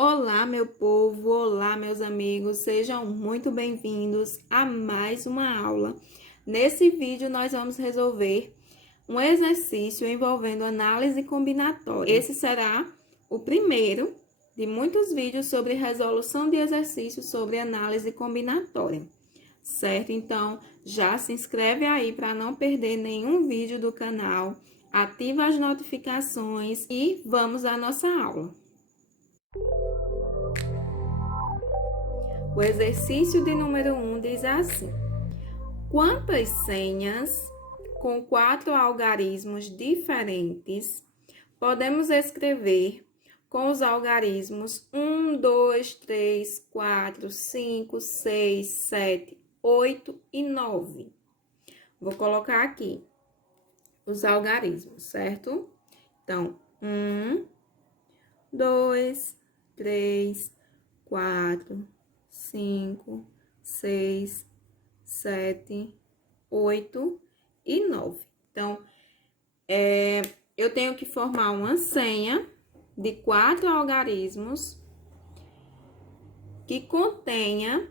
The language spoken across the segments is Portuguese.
Olá, meu povo, olá, meus amigos, sejam muito bem-vindos a mais uma aula. Nesse vídeo, nós vamos resolver um exercício envolvendo análise combinatória. Esse será o primeiro de muitos vídeos sobre resolução de exercícios sobre análise combinatória, certo? Então, já se inscreve aí para não perder nenhum vídeo do canal, ativa as notificações e vamos à nossa aula. O exercício de número 1 diz assim: quantas senhas com 4 algarismos diferentes podemos escrever com os algarismos 1, 2, 3, 4, 5, 6, 7, 8 e 9? Vou colocar aqui os algarismos, certo? Então, 1, 2, 3, 4, 5, 6, 7, 8 e 9. Então, eu tenho que formar uma senha de 4 algarismos que contenha,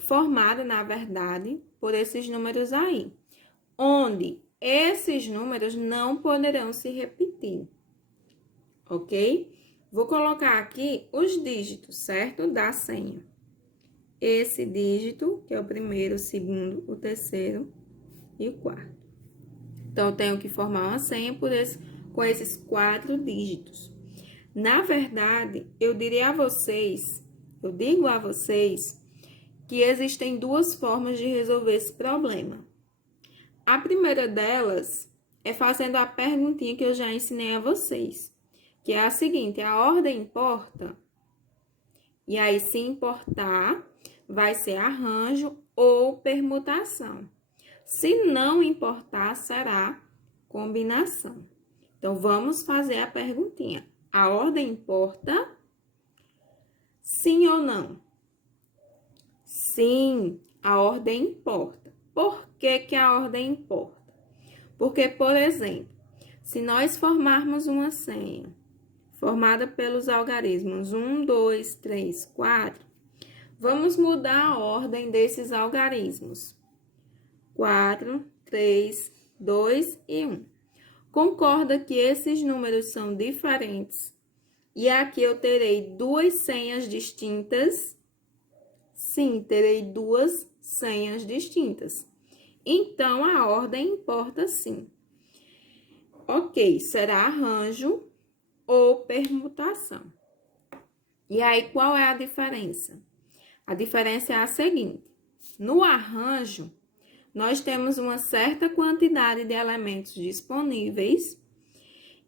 formada, na verdade, por esses números aí, onde esses números não poderão se repetir, ok? Vou colocar aqui os dígitos, certo? Da senha. Esse dígito, que é o primeiro, o segundo, o terceiro e o quarto. Então, eu tenho que formar uma senha com esses 4 dígitos. Na verdade, eu digo a vocês, que existem 2 formas de resolver esse problema. A primeira delas é fazendo a perguntinha que eu já ensinei a vocês, que é a seguinte: a ordem importa? E aí, se importar, vai ser arranjo ou permutação. Se não importar, será combinação. Então, vamos fazer a perguntinha. A ordem importa? Sim ou não? Sim, a ordem importa. Por que que a ordem importa? Porque, por exemplo, se nós formarmos uma senha formada pelos algarismos 1, 2, 3, 4, vamos mudar a ordem desses algarismos. 4, 3, 2 e 1. Concorda que esses números são diferentes? E aqui eu terei 2 senhas distintas? Sim, terei 2 senhas distintas. Então, a ordem importa sim. Ok, será arranjo ou permutação. E aí, qual é a diferença? A diferença é a seguinte: no arranjo, nós temos uma certa quantidade de elementos disponíveis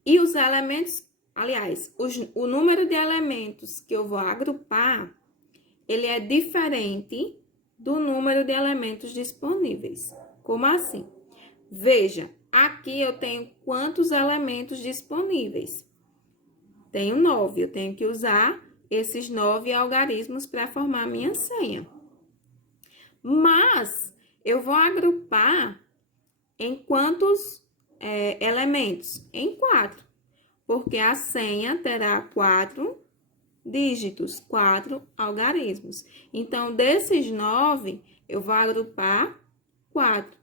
e os elementos, aliás, o número de elementos que eu vou agrupar, ele é diferente do número de elementos disponíveis. Como assim? Veja, aqui eu tenho quantos elementos disponíveis? Tenho 9, eu tenho que usar esses 9 algarismos para formar minha senha. Mas eu vou agrupar em quantos elementos? Em 4, porque a senha terá 4 dígitos, 4 algarismos. Então, desses 9, eu vou agrupar 4.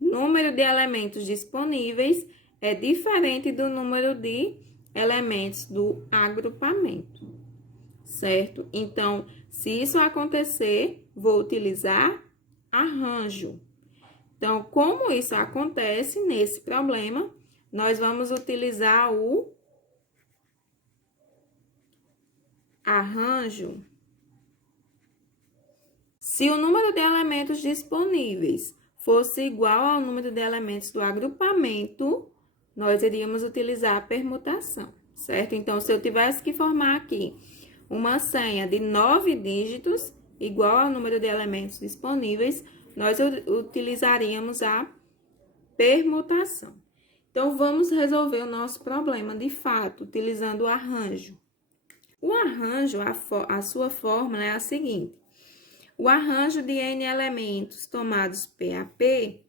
Número de elementos disponíveis é diferente do número de elementos do agrupamento, certo? Então, se isso acontecer, vou utilizar arranjo. Então, como isso acontece nesse problema, nós vamos utilizar o arranjo. Se o número de elementos disponíveis fosse igual ao número de elementos do agrupamento, nós iríamos utilizar a permutação, certo? Então, se eu tivesse que formar aqui uma senha de 9 dígitos, igual ao número de elementos disponíveis, nós utilizaríamos a permutação. Então, vamos resolver o nosso problema de fato, utilizando o arranjo. O arranjo, a sua fórmula é a seguinte: o arranjo de n elementos tomados P a P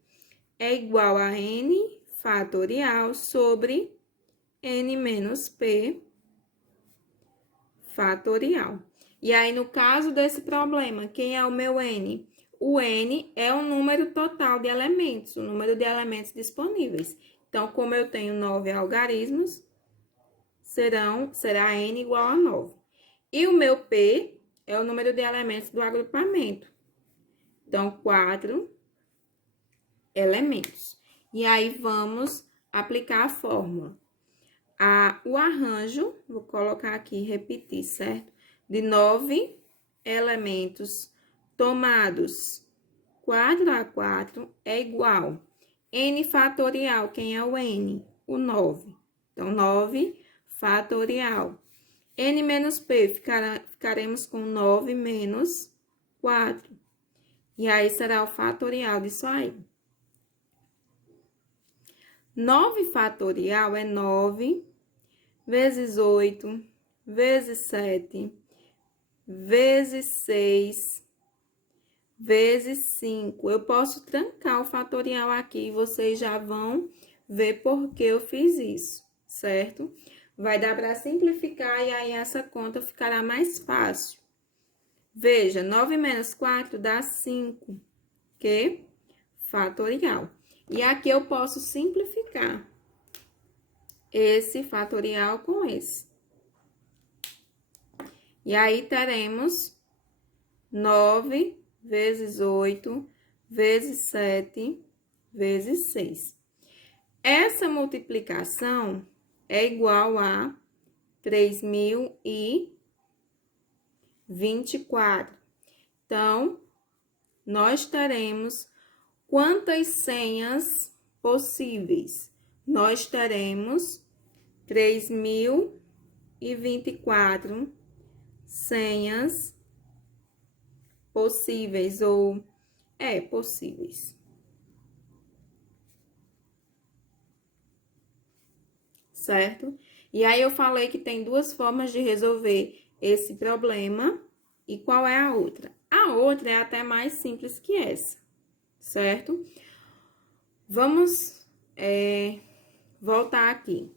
é igual a n fatorial sobre n menos P fatorial. E aí, no caso desse problema, quem é o meu N? O N é o número total de elementos, o número de elementos disponíveis. Então, como eu tenho 9 algarismos, será N igual a 9. E o meu P é o número de elementos do agrupamento. Então, 4 elementos. E aí, vamos aplicar a fórmula. O arranjo, vou colocar aqui, repetir, certo? De 9 elementos tomados 4 a 4 é igual. N fatorial, quem é o N? O 9. Então, 9 fatorial. N menos P, ficaremos com 9 menos 4. E aí, será o fatorial disso aí. 9 fatorial é 9 vezes 8, vezes 7, vezes 6, vezes 5. Eu posso trancar o fatorial aqui e vocês já vão ver por que eu fiz isso, certo? Vai dar para simplificar e aí essa conta ficará mais fácil. Veja, 9 menos 4 dá 5, que fatorial. E aqui eu posso simplificar esse fatorial com esse. E aí, teremos 9 vezes 8 vezes 7 vezes 6. Essa multiplicação é igual a 3.024. Então, nós teremos quantas senhas possíveis? Nós teremos 3.024 senhas possíveis, possíveis. Certo? E aí, eu falei que tem duas formas de resolver esse problema. E qual é a outra? A outra é até mais simples que essa, certo? Vamos voltar aqui.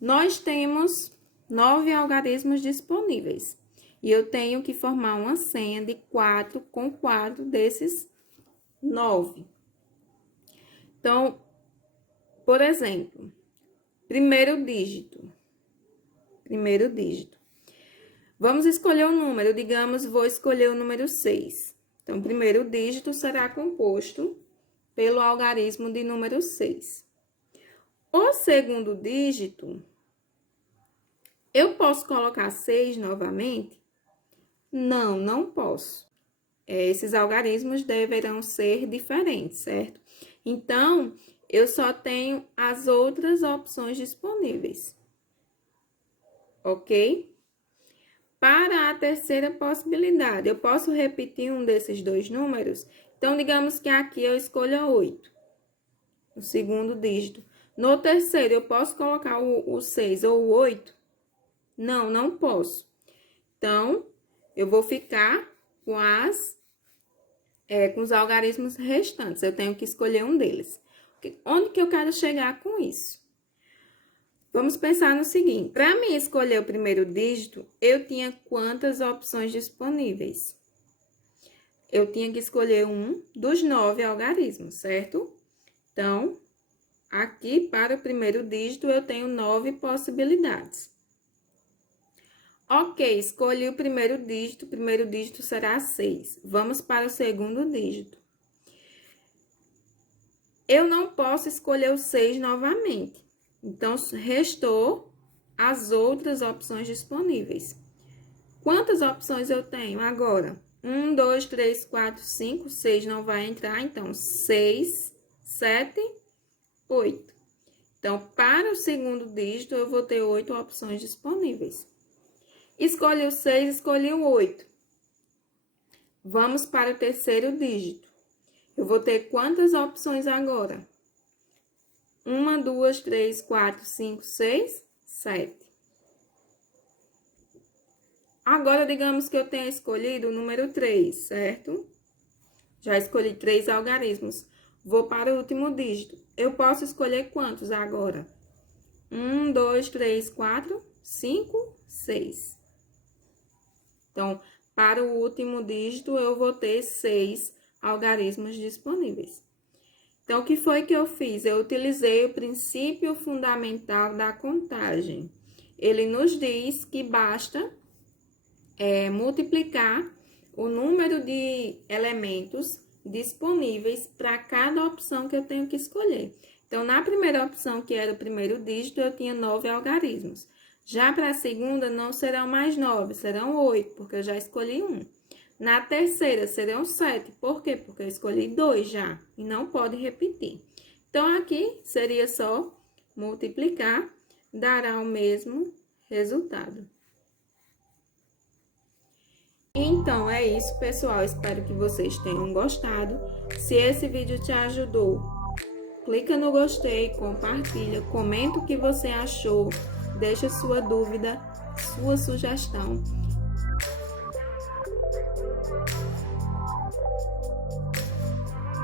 Nós temos 9 algarismos disponíveis. E eu tenho que formar uma senha de 4 com 4 desses 9. Então, por exemplo, primeiro dígito. Vamos escolher um número, digamos, vou escolher o número 6. Então, o primeiro dígito será composto pelo algarismo de número 6. O segundo dígito, eu posso colocar 6 novamente? Não, não posso. Esses algarismos deverão ser diferentes, certo? Então, eu só tenho as outras opções disponíveis. Ok? Para a terceira possibilidade, eu posso repetir um desses dois números? Então, digamos que aqui eu escolha 8, o segundo dígito. No terceiro, eu posso colocar o 6 ou o 8? Não, não posso. Então, eu vou ficar com os algarismos restantes. Eu tenho que escolher um deles. Onde que eu quero chegar com isso? Vamos pensar no seguinte. Para mim escolher o primeiro dígito, eu tinha quantas opções disponíveis? Eu tinha que escolher um dos 9 algarismos, certo? Então, aqui para o primeiro dígito, eu tenho 9 possibilidades. Ok, escolhi o primeiro dígito será 6. Vamos para o segundo dígito. Eu não posso escolher o 6 novamente. Então, restou as outras opções disponíveis. Quantas opções eu tenho agora? 1, 2, 3, 4, 5, 6 não vai entrar. Então, 6, 7, 8. Então, para o segundo dígito, eu vou ter 8 opções disponíveis. Escolhi o 6, escolhi o 8. Vamos para o terceiro dígito. Eu vou ter quantas opções agora? 1, 2, 3, 4, 5, 6, 7. Agora, digamos que eu tenha escolhido o número 3, certo? Já escolhi 3 algarismos. Vou para o último dígito. Eu posso escolher quantos agora? 1, 2, 3, 4, 5, 6. Então, para o último dígito, eu vou ter 6 algarismos disponíveis. Então, o que foi que eu fiz? Eu utilizei o princípio fundamental da contagem. Ele nos diz que basta multiplicar o número de elementos disponíveis para cada opção que eu tenho que escolher. Então, na primeira opção, que era o primeiro dígito, eu tinha 9 algarismos. Já para a segunda, não serão mais 9, serão 8, porque eu já escolhi um. Na terceira, serão 7. Por quê? Porque eu escolhi 2 já, e não pode repetir. Então, aqui seria só multiplicar, dará o mesmo resultado. Então, é isso, pessoal. Espero que vocês tenham gostado. Se esse vídeo te ajudou, clica no gostei, compartilha, comenta o que você achou, deixa sua dúvida, sua sugestão.